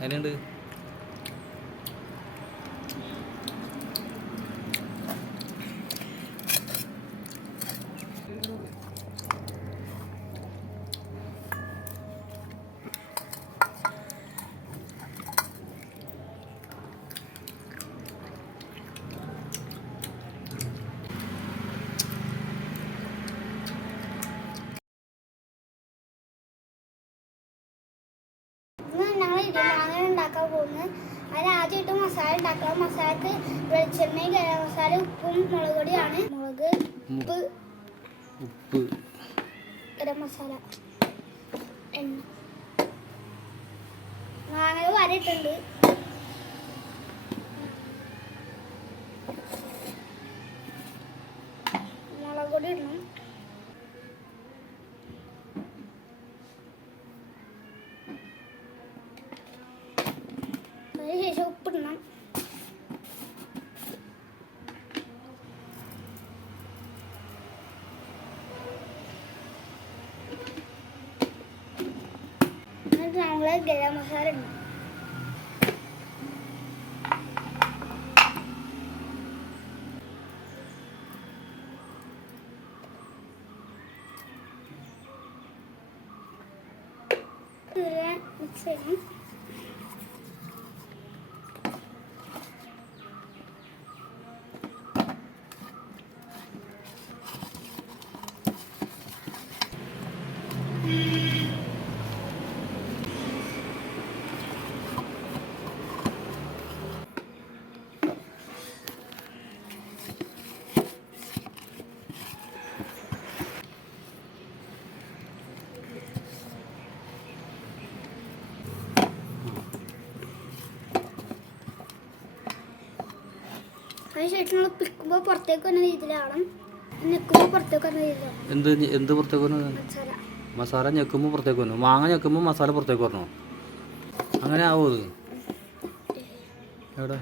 എങ്ങനെയുണ്ട്? ഇന്ന് ഞങ്ങൾ ഇടിമാങ്ങ ഉണ്ടാക്കാൻ പോകുന്നത് അതിൽ ആദ്യമായിട്ട് മസാല ഉണ്ടാക്കാം മസാലക്ക് വെളിച്ചെണ്ണയും ഗരം മസാല ഉപ്പും മുളക് പൊടിയാണ്. മുളക് ഉപ്പ് ഉപ്പ്. ഗരം മസാല എണ്ണ. മാങ്ങ വരയിട്ടുണ്ട് മുളക് പൊടി ഇടണം അതിനുശേഷം ഉപ്പിടണം എന്നിട്ട് നമ്മൾ ഗരം മസാല അതിനുശേഷം നമ്മൾ പിക്കുമ്പോൾ പുറത്തേക്ക് വരുന്ന രീതിയിലാണ് പുറത്തേക്ക് എന്ത് എന്ത് പുറത്തേക്ക് വരുന്നത് മസാല. മസാല ഞെക്കുമ്പോൾ പുറത്തേക്ക് വന്നു മാങ്ങ ഞെക്കുമ്പോൾ മസാല പുറത്തേക്ക് വരണോ? അങ്ങനെ ആവോ അത്? എവിടെ?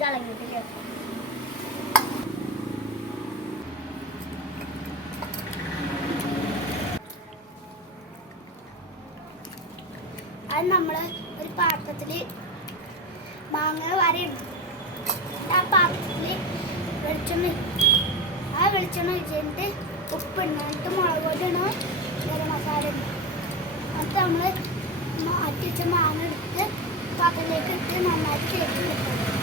തിളങ്ങിയിട്ടില്ല അത് നമ്മൾ ഒരു പാത്രത്തിൽ മാങ്ങ വരയുണ്ട് ആ പാത്രത്തിൽ വെളിച്ചെണ്ണ ആ വെളിച്ചെണ്ണ ഒഴിച്ചിട്ട് ഉപ്പ് ഇടണം എന്നിട്ട് മുളക് പൊടി ഗരം മസാല നമ്മൾ മാറ്റി മാങ്ങ എടുത്ത് പാത്രത്തിലേക്ക് ഇട്ട് നന്നായിട്ട് വെക്കണം.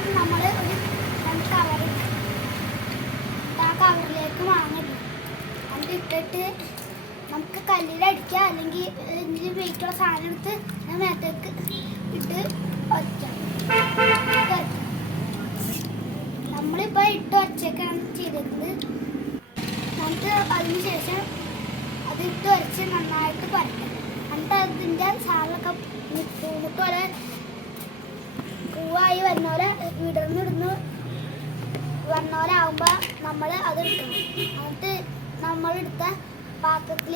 എന്നിട്ടാണ് നമ്മൾ ഒരു കവർ ആ കവറിലേക്ക് ഇടണം എന്നിട്ട് ഇട്ടിട്ട് നമുക്ക് അല്ലെങ്കിൽ എന്തെങ്കിലും വെയിറ്റുള്ള സാധനം എടുത്ത് മേത്തേക്ക് ഇട്ട് വയ്ക്കാം. നമ്മളിപ്പോൾ ഇട്ട് വച്ചേക്കാണ് ചെയ്തിരുന്നത് നമുക്ക് അതിന് ശേഷം അത് ഇട്ട് വരച്ച് നന്നായിട്ട് പരക്കണം എന്നിട്ട് അതിന്റെ സാധനമൊക്കെ പൂമുട്ട് പോലെ പൂവായി വന്നോലെ വിടർന്നിടുന്ന്. വന്ന പോലെ ആകുമ്പോൾ നമ്മൾ അത് എടുക്കണം. എന്നിട്ട് നമ്മളെടുത്ത പാത്രത്തിൽ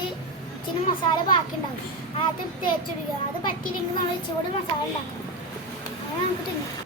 ഇച്ചിരി മസാല ബാക്കി ഉണ്ടാവും ആദ്യം തേച്ചൊടിക്കുക അത് പറ്റിയില്ലെങ്കിൽ നമ്മൾ ഇച്ചിരി കൂടി മസാല ഉണ്ടാക്കണം. അങ്ങനെ നമുക്ക് തിന്നാം.